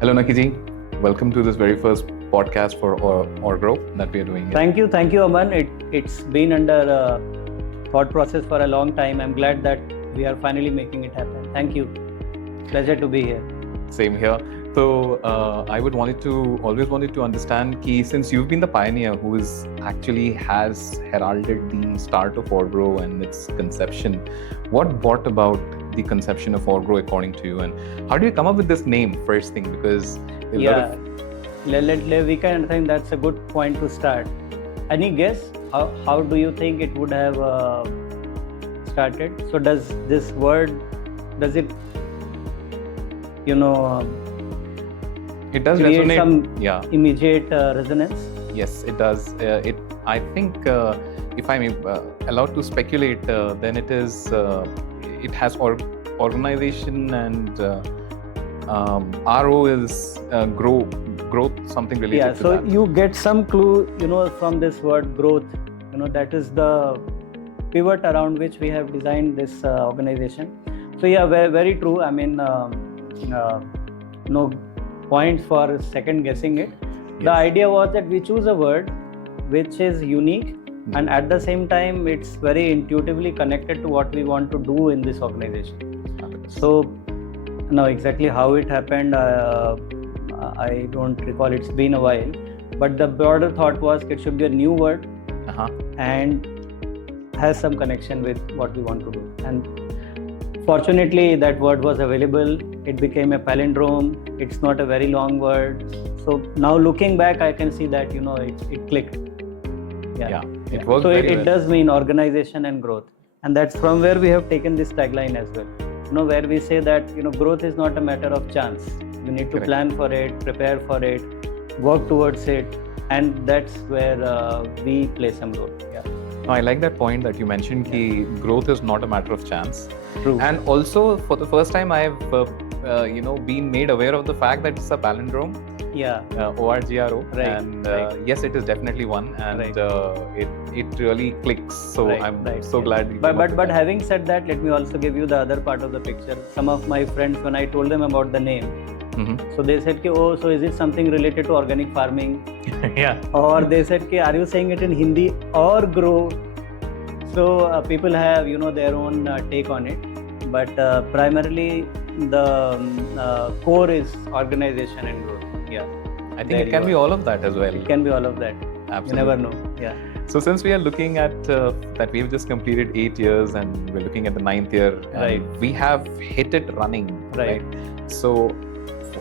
Hello, Naqi ji. Welcome to this very first podcast for Orgro that we are doing. Thank you, Aman. It's been under thought process for a long time. I'm glad that we are finally making it happen. Thank you. Pleasure to be here. Same here. So I always wanted to understand कि since you've been the pioneer who has heralded the start of Orgro and its conception, what brought about the conception of Orgro according to you, and how do you come up with this name first thing? Because we can think that's a good point to start. Any guess how do you think it would have started? So does this word, does it it does create resonate. Some immediate resonance? Yes, it does. I think if I'm allowed to speculate, then it is. It has organization and RO is growth, something related to that. So you get some clue, from this word growth. That is the pivot around which we have designed this organization. So very, very true. I mean, no points for second guessing it. Yes. The idea was that we choose a word which is unique, and at the same time it's very intuitively connected to what we want to do in this organization. So now exactly how it happened, I don't recall. It's been a while, but the broader thought was it should be a new word and has some connection with what we want to do. And fortunately that word was available. It became a palindrome. It's not a very long word. So now looking back, I can see that it clicked. It worked. So very it well. does mean organization and growth, and that's from where we have taken this tagline as well. Where we say that growth is not a matter of chance. You need to plan for it, prepare for it, work towards it, and that's where we play some role. I like that point that you mentioned. Ki growth is not a matter of chance. True. And also for the first time, I've been made aware of the fact that it's a palindrome. ORGRO. Right. And yes, it is definitely one, and it really clicks. So I'm so glad. But having said that, let me also give you the other part of the picture. Some of my friends, when I told them about the name, so they said, so is it something related to organic farming? Or they said, are you saying it in Hindi or grow? So people have their own take on it, but primarily the core is organization and growth. I think it can be all of that as well. It can be all of that. Absolutely. You never know. So since we are looking at that, we've just completed 8 years and we're looking at the 9th year. Right. We have hit it running. Right. So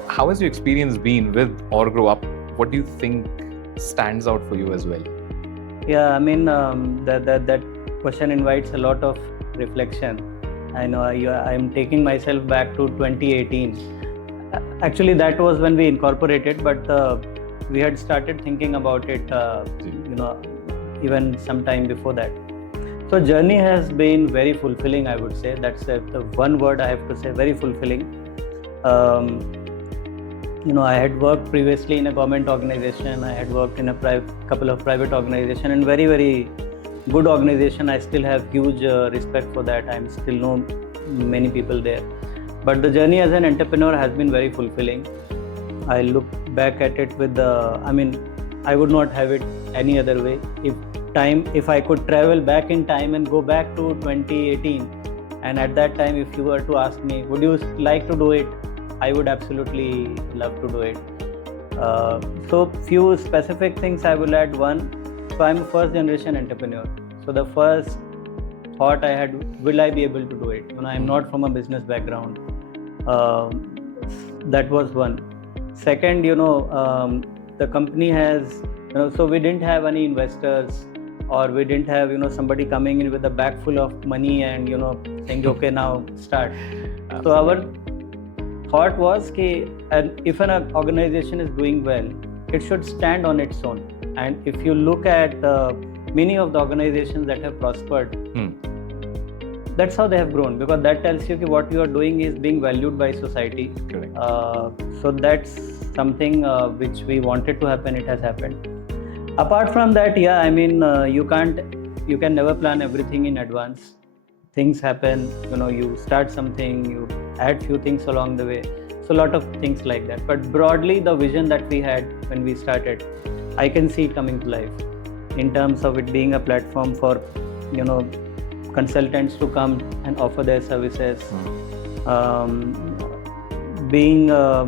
how has your experience been with Orgro Up? What do you think stands out for you as well? I mean, that question invites a lot of reflection. I know I'm taking myself back to 2018. Actually, that was when we incorporated, but we had started thinking about it, even some time before that. So journey has been very fulfilling, I would say. That's the one word I have to say, very fulfilling. I had worked previously in a government organization. I had worked in a couple of private organizations, and very, very good organization. I still have huge respect for that. I still know many people there. But the journey as an entrepreneur has been very fulfilling. I look back at it with I would not have it any other way. If I could travel back in time and go back to 2018, and at that time, if you were to ask me, would you like to do it? I would absolutely love to do it. So few specific things I will add. One, so I'm a first generation entrepreneur. So the first thought I had, will I be able to do it? I'm not from a business background. That was one. Second, the company has, so we didn't have any investors, or we didn't have, somebody coming in with a bag full of money and, saying, okay, now start. Absolutely. So our thought was and if an organization is doing well, it should stand on its own. And if you look at many of the organizations that have prospered, that's how they have grown, because that tells you what you are doing is being valued by society. Correct. So that's something which we wanted to happen. It has happened. Apart from that, you can never plan everything in advance. Things happen, you start something, you add few things along the way. So a lot of things like that. But broadly, the vision that we had when we started, I can see it coming to life in terms of it being a platform for, consultants to come and offer their services. Being, a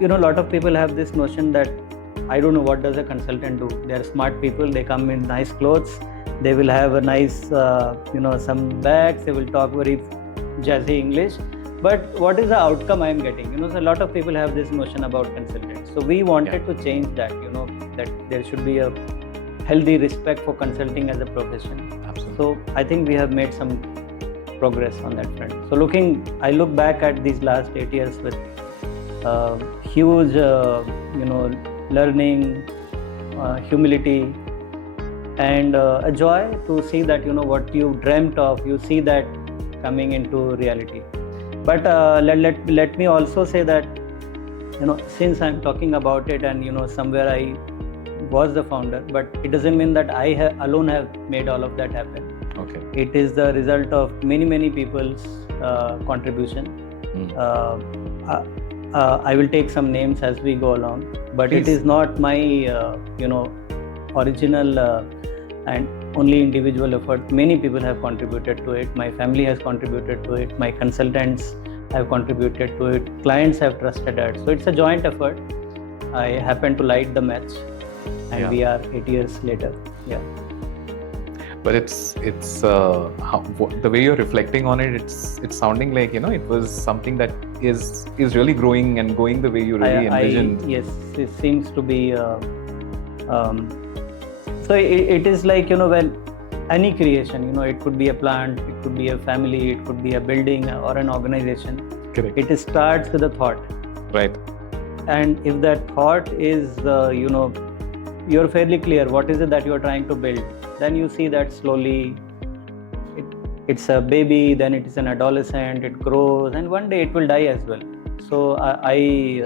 lot of people have this notion that I don't know what does a consultant do. They are smart people. They come in nice clothes. They will have a nice, some bags. They will talk very jazzy English. But what is the outcome I am getting? So a lot of people have this notion about consultants. So we wanted to change that. That there should be a healthy respect for consulting as a profession. Absolutely. So I think we have made some progress on that front. So I look back at these last 8 years with huge, learning, humility, and a joy to see that what you dreamt of, you see that coming into reality. But let me also say that since I'm talking about it and somewhere I was the founder, but it doesn't mean that I alone have made all of that happen. Okay. It is the result of many people's contribution. I will take some names as we go along, but Please. It is not my original and only individual effort. Many people have contributed to it. My family has contributed to it. My consultants have contributed to it. Clients have trusted it. So it's a joint effort. I happen to light the match, and we are 8 years later. Yeah. But it's the way you're reflecting on it. It's sounding like it was something that is really growing and going the way you really envisioned. Yes, it seems to be. So it is like when any creation, it could be a plant, it could be a family, it could be a building or an organization. Correct. It starts with a thought. Right. And if that thought is, you're fairly clear what is it that you're trying to build, then you see that slowly it's a baby, then it is an adolescent, it grows, and one day it will die as well. So I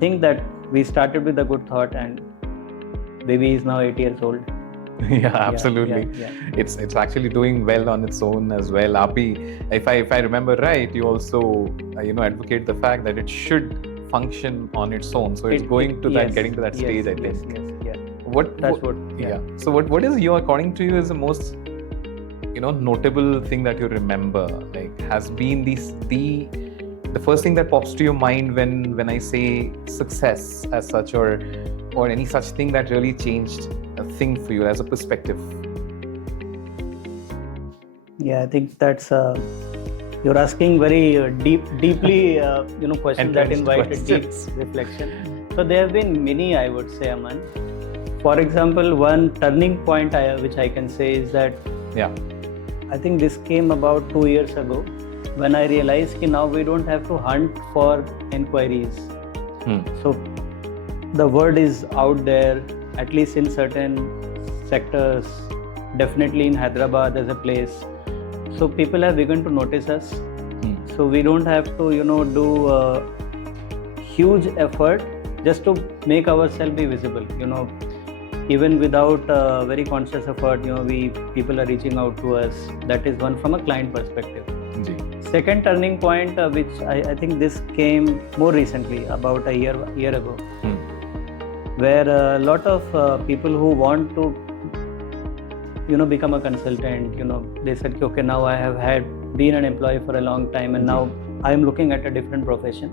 think that we started with a good thought, and baby is now 8 years old. Yeah, absolutely. Yeah. It's actually doing well on its own as well. Api, if I remember right, you also advocate the fact that it should function on its own. So it's getting to that stage, I think. Yes. That's what. Yeah. So what is according to you is the most notable thing that you remember, like has been the first thing that pops to your mind when I say success as such, or any such thing that really changed a thing for you as a perspective? Yeah, I think that's you're asking very deeply questions that invite a deep reflection. So there have been many, I would say, Aman. For example, one turning point which I can say is that I think this came about 2 years ago when I realized that now we don't have to hunt for inquiries. So the word is out there, at least in certain sectors, definitely in Hyderabad as a place. So people have begun to notice us. So we don't have to, do a huge effort just to make ourselves be visible. Even without very conscious effort, people are reaching out to us. That is one from a client perspective. Second turning point, which I think this came more recently, about a year ago, where a lot of people who want to become a consultant, they said, okay, now I have been an employee for a long time, and now I am looking at a different profession.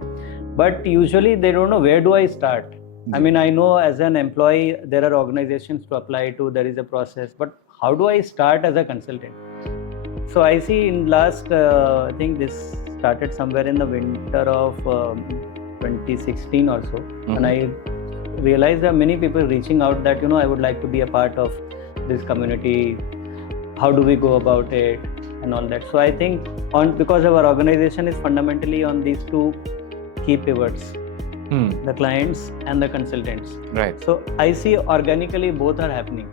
But usually they don't know, where do I start? I mean, I know as an employee there are organizations to apply to, there is a process, but how do I start as a consultant? So I see in last, I think this started somewhere in the winter of 2016 or so, and I realized there are many people reaching out that I would like to be a part of this community. How do we go about it and all that? So I think because our organization is fundamentally on these two key pivots, the clients and the consultants. Right. So I see organically both are happening.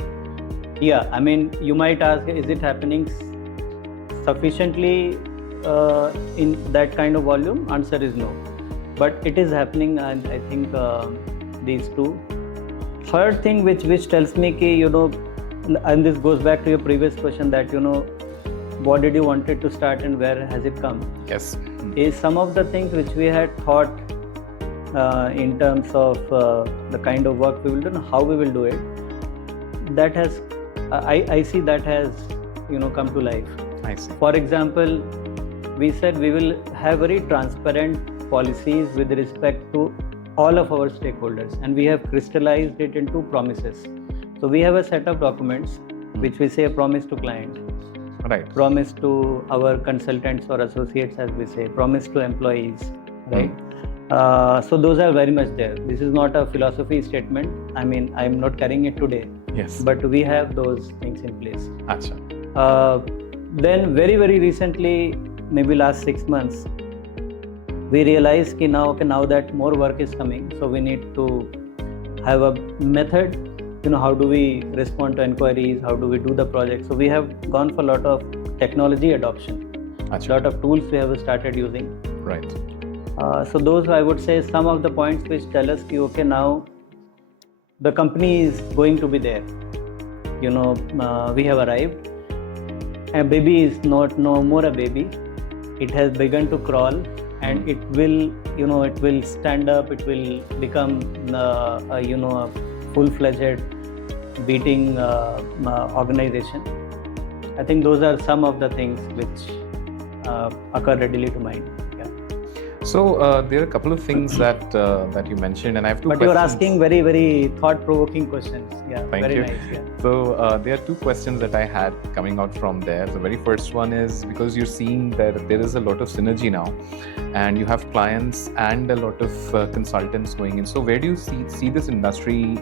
Yeah, I mean, you might ask, is it happening sufficiently in that kind of volume? Answer is no. But it is happening, and I think these two. Third thing which tells me ki, and this goes back to your previous question that, what did you wanted to start and where has it come? Yes. is some of the things which we had thought in terms of the kind of work we will do and how we will do it. That has, I see that has, come to life. I see. For example, we said we will have very transparent policies with respect to all of our stakeholders, and we have crystallized it into promises. So we have a set of documents which we say a promise to client, right, promise to our consultants or associates, as we say, promise to employees, right? So those are very much there. This is not a philosophy statement. I mean, I'm not carrying it today. Yes. But we have those things in place. Achha. Then very, very recently, maybe last 6 months, we realized that now that more work is coming, so we need to have a method, how do we respond to inquiries, how do we do the project. So we have gone for a lot of technology adoption. Achha. A lot of tools we have started using. Right. So those, I would say, some of the points which tell us that, okay, now the company is going to be there. We have arrived. A baby is no more a baby. It has begun to crawl, and it will, it will stand up. It will become, a full-fledged beating organization. I think those are some of the things which occur readily to mind. So there are a couple of things that you mentioned, and I have two questions. But you're asking very, very thought-provoking questions. Yeah, Thank very you. nice. Yeah. So there are two questions that I had coming out from there. The very first one is because you're seeing that there is a lot of synergy now, and you have clients and a lot of consultants going in. So where do you see this industry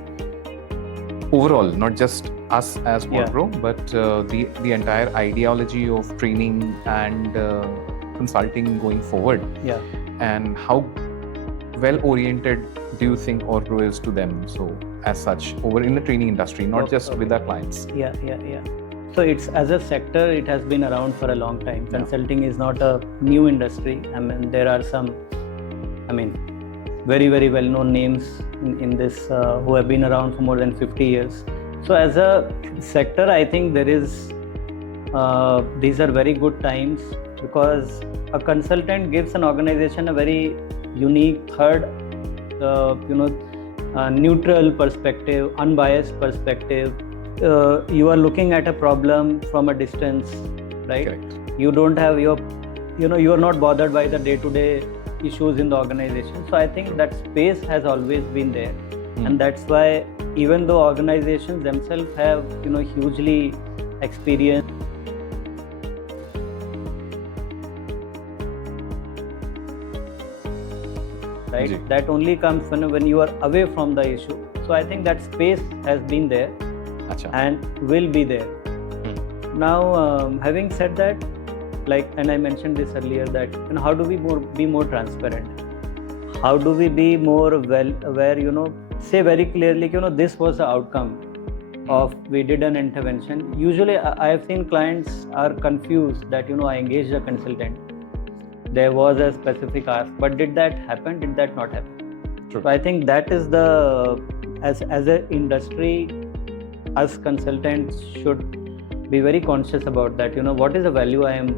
overall, not just us as Orgro, but the entire ideology of training and consulting going forward? Yeah. And how well oriented do you think Orgro is to them? So as such, over in the training industry, not just with our clients. Yeah. So it's, as a sector, it has been around for a long time. Yeah. Consulting is not a new industry. I mean, there are some, very, very well-known names in this who have been around for more than 50 years. So as a sector, I think there is, these are very good times, because a consultant gives an organization a very unique third, neutral perspective, unbiased perspective. You are looking at a problem from a distance, right? Correct. You don't have you are not bothered by the day-to-day issues in the organization. So I think that space has always been there, and that's why even though organizations themselves have hugely experienced, right? Ji. That only comes when you are away from the issue. So I think that space has been there. Achha. And will be there. Now, having said that, and I mentioned this earlier, that how do we be more transparent? How do we be more well aware? Say very clearly, this was the outcome of we did an intervention. Usually, I have seen clients are confused that I engaged a consultant. There was a specific ask, but did that happen? Did that not happen? True. So I think that is as an industry, us consultants should be very conscious about that. What is the value I am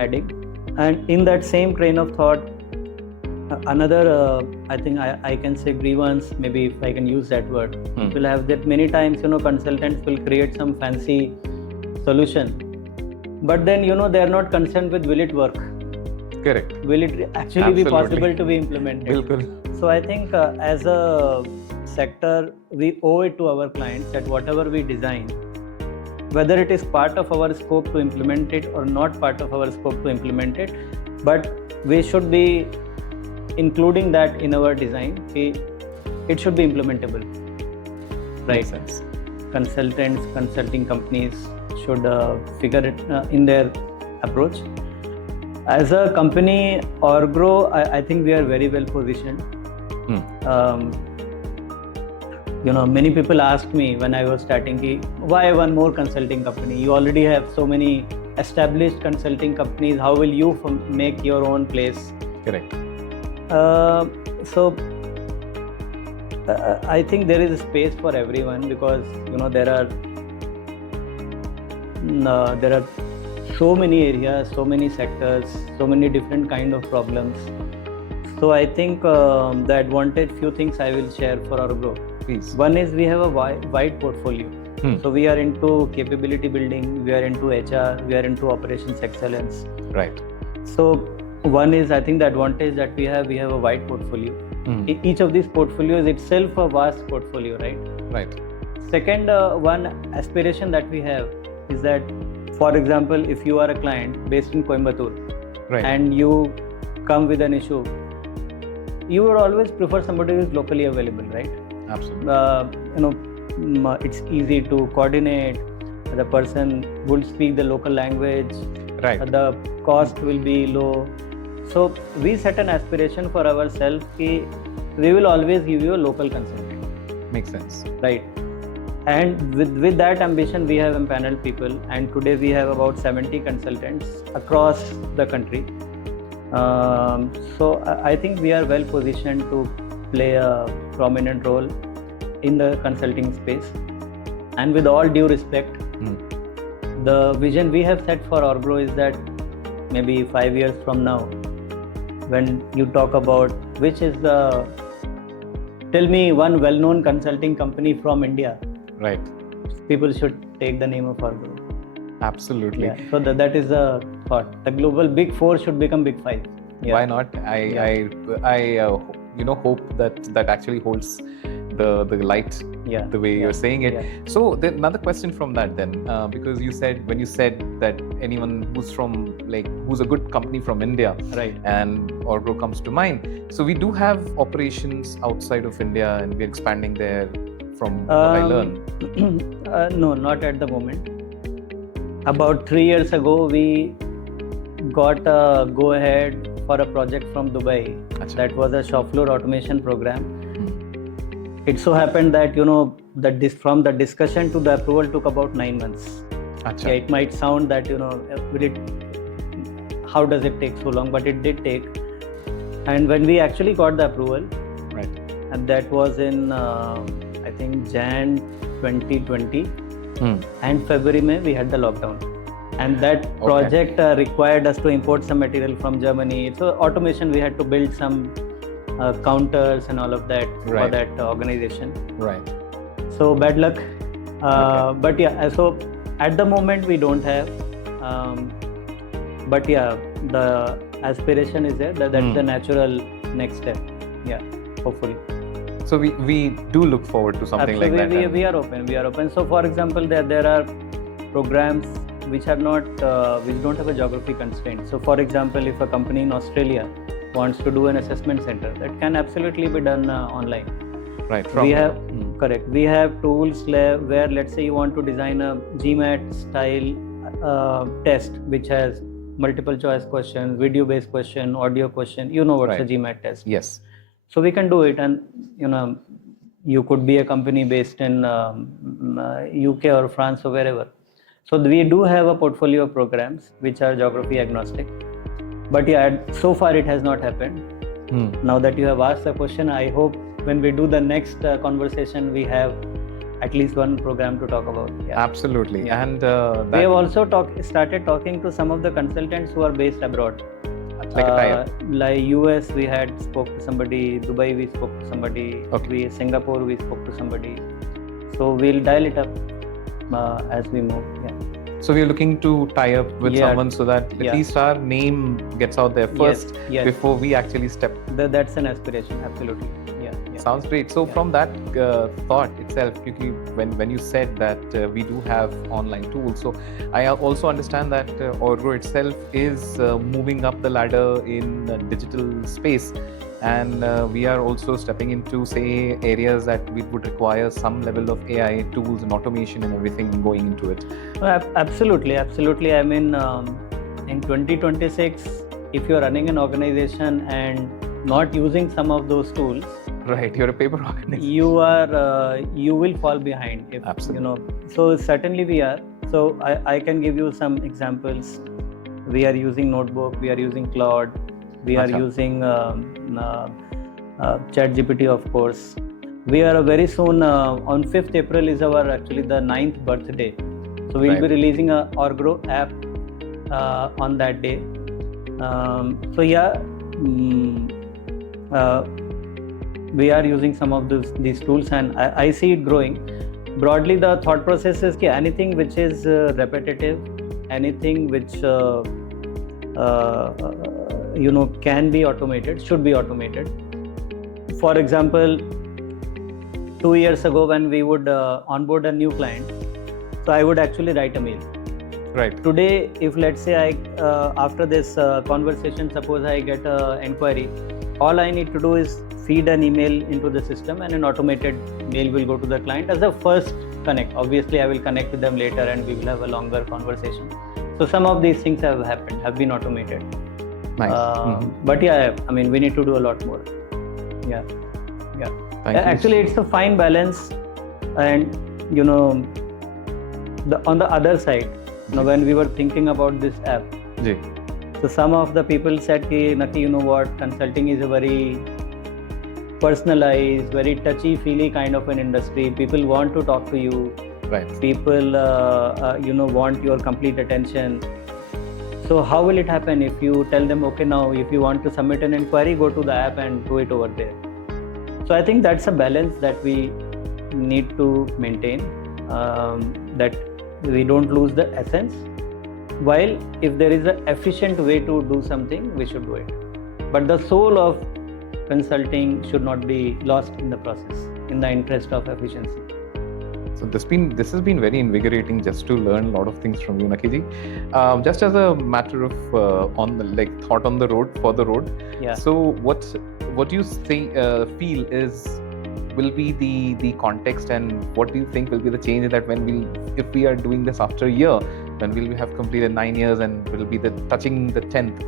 adding? And in that same train of thought, another, I think I can say grievance, maybe if I can use that word, will have that many times, consultants will create some fancy solution, but then, they are not concerned with will it work? Correct. Will it actually be possible to be implemented? Bilkul. So I think as a sector, we owe it to our clients that whatever we design, whether it is part of our scope to implement it or not part of our scope to implement it, but we should be including that in our design. It should be implementable. Right. Makes sense. Consultants, consulting companies should figure it in their approach. As a company, Orgro, I think we are very well positioned. Many people asked me when I was starting, why one more consulting company? You already have so many established consulting companies. How will you make your own place? Correct. So I think there is a space for everyone, because there are so many areas, so many sectors, so many different kind of problems. So I think the advantage, few things I will share for Orgro. Please. One is we have a wide portfolio. So we are into capability building, we are into HR, we are into operations excellence. Right. So one is, I think the advantage that we have a wide portfolio. Each of these portfolios itself a vast portfolio, right? Right. Second, one aspiration that we have is that, for example, if you are a client based in Coimbatore, right, and you come with an issue, you would always prefer somebody who is locally available, right? Absolutely. It's easy to coordinate. The person will speak the local language. Right. The cost will be low. So we set an aspiration for ourselves that we will always give you a local consultant. Makes sense. Right. And with that ambition, we have empaneled people, and today we have about 70 consultants across the country. So I think we are well positioned to play a prominent role in the consulting space. And with all due respect, the vision we have set for Orgro is that maybe 5 years from now, when you talk about which is tell me one well-known consulting company from India, right, people should take the name of Orgro. Absolutely. Yeah. So that is the thought. The global big four should become big five. Yeah. Why not? I hope that actually holds the light, the way you're saying it. Yeah. So then another question from that then, because when you said that anyone who's a good company from India, right, and Orgro comes to mind. So we do have operations outside of India, and we're expanding there from what I learned. No, not at the moment. About 3 years ago, we got a go-ahead for a project from Dubai. Achha. That was a shop floor automation program. It so happened that from the discussion to the approval took about 9 months. Achha. Yeah, it might sound that how does it take so long, but it did take. And when we actually got the approval, right, and that was in I think Jan 2020, and February May we had the lockdown, and that project required us to import some material from Germany. So automation, we had to build some counters and all of that for that organization. Right. So bad luck. But yeah, so at the moment we don't have. But yeah, the aspiration is there. That's the natural next step. Yeah, hopefully. So we do look forward to something like that. We are open. We are open. So for example, there are programs which are not which don't have a geography constraint. So for example, if a company in Australia wants to do an assessment center, that can absolutely be done online. Right. Correct. We have tools where, let's say, you want to design a GMAT style test which has multiple choice questions, video based question, audio question. You know what's a GMAT test? Yes. So we can do it, and you could be a company based in UK or France or wherever. So we do have a portfolio of programs which are geography agnostic. But yeah, so far it has not happened. Now that you have asked the question, I hope when we do the next conversation, we have at least one program to talk about. Yeah. Absolutely. Yeah. And we have also started talking to some of the consultants who are based abroad. Like a tie-up. Like US, we had spoke to somebody. Dubai, we spoke to somebody. Singapore, we spoke to somebody. So we'll dial it up as we move. Yeah. So we're looking to tie up with someone so that at least our name gets out there first before we actually step. That's an aspiration, absolutely. Yeah. Sounds great. So from that thought itself, when you said that we do have online tools, so I also understand that Orgro itself is moving up the ladder in the digital space. And we are also stepping into, say, areas that we would require some level of AI tools and automation and everything going into it. Absolutely. I mean, in 2026, if you're running an organization and not using some of those tools, right, you're a paper organization. You will fall behind. Absolutely. So certainly we are. So I can give you some examples. We are using Notebook. We are using Claude. We are using ChatGPT, of course. We are very soon, on 5th April is the 9th birthday. So we'll be releasing a Orgro app on that day. So yeah, we are using some of these tools, and I see it growing. Broadly, the thought process is that anything which is repetitive, anything which can be automated, should be automated. For example, 2 years ago when we would onboard a new client, so I would actually write a mail. Right. Today, if let's say after this conversation, suppose I get an inquiry, all I need to do is feed an email into the system, and an automated mail will go to the client as a first connect. Obviously, I will connect with them later and we will have a longer conversation. So some of these things have been automated. Nice. But yeah, I mean, we need to do a lot more. Yeah. Actually, it's a fine balance, and on the other side, when we were thinking about this app, so some of the people said, Naqi, you know what, consulting is a very personalized, very touchy-feely kind of an industry. People want to talk to you. Right. People, want your complete attention. So how will it happen if you tell them, okay, now if you want to submit an inquiry, go to the app and do it over there. So I think that's a balance that we need to maintain, that we don't lose the essence. While if there is an efficient way to do something, we should do it. But the soul of consulting should not be lost in the process, in the interest of efficiency. So this has been very invigorating, just to learn a lot of things from you, Naqi ji. Just as a matter of thought on the road, for the road. Yeah. So what do you feel will be the context, and what do you think will be the change that if we are doing this after a year, when we'll have completed 9 years and will be touching the 10th?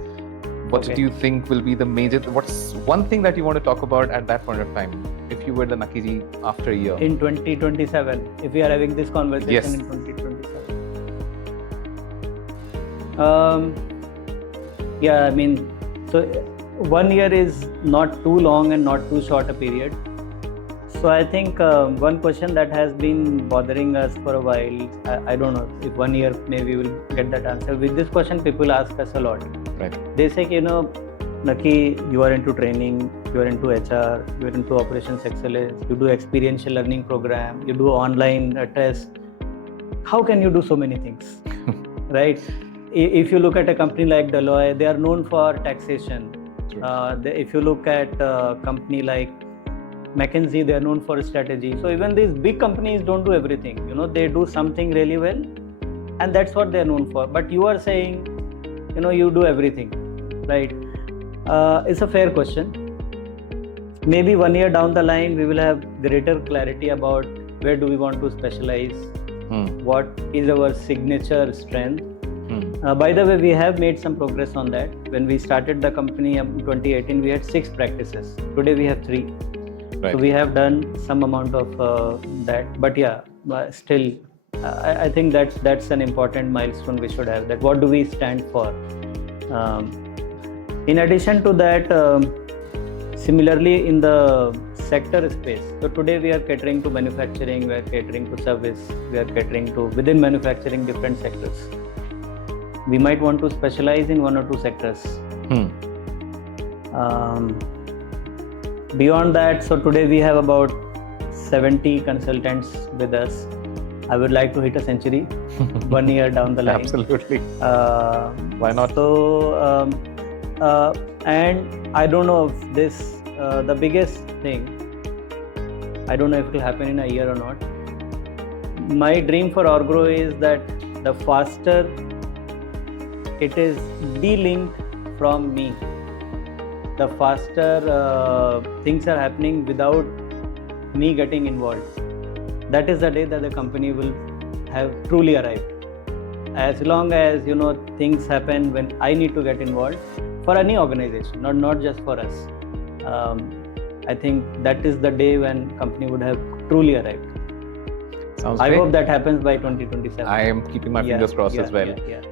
What do you think will be the major? What's one thing that you want to talk about at that point of time, if you were the Naqi ji after a year? In 2027, if we are having this conversation. Yes. In 2027. I mean, so 1 year is not too long and not too short a period. So I think one question that has been bothering us for a while, I don't know if 1 year maybe we'll get that answer. With this question, people ask us a lot. Right. They say, Naqi, you are into training, you are into HR, you are into operations excellence, you do experiential learning program, you do online tests. How can you do so many things? Right? If you look at a company like Deloitte, they are known for taxation. If you look at a company like McKinsey, they are known for strategy. So even these big companies don't do everything. They do something really well, and that's what they are known for. But you are saying, you do everything, right? It's a fair question. Maybe 1 year down the line, we will have greater clarity about where do we want to specialize, what is our signature strength. By the way, we have made some progress on that. When we started the company in 2018, we had 6 practices. Today we have 3. Right. So we have done some amount of that. But still, I think that's an important milestone we should have. That what do we stand for? In addition to that, similarly in the sector space. So today we are catering to manufacturing, we are catering to service, we are catering to within manufacturing different sectors. We might want to specialize in 1 or 2 sectors. Beyond that, so today we have about 70 consultants with us. I would like to hit a century 1 year down the line. Absolutely. Why not? So, and I don't know if this, the biggest thing, I don't know if it will happen in a year or not. My dream for Orgro is that the faster it is de-linked from me, the faster things are happening without me getting involved. That is the day that the company will have truly arrived. As long as things happen when I need to get involved, for any organization, not just for us. I think that is the day when company would have truly arrived. Sounds I great. hope that happens by 2027. I am keeping my fingers crossed as well. Yeah.